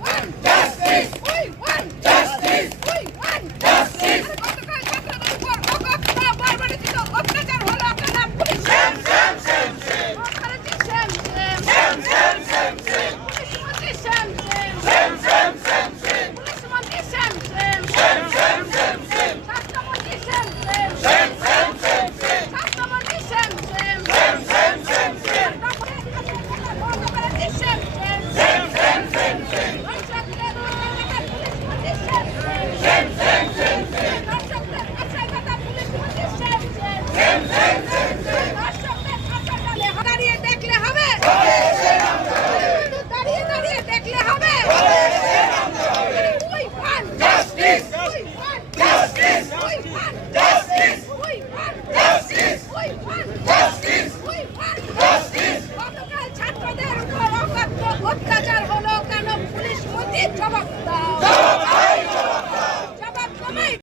One.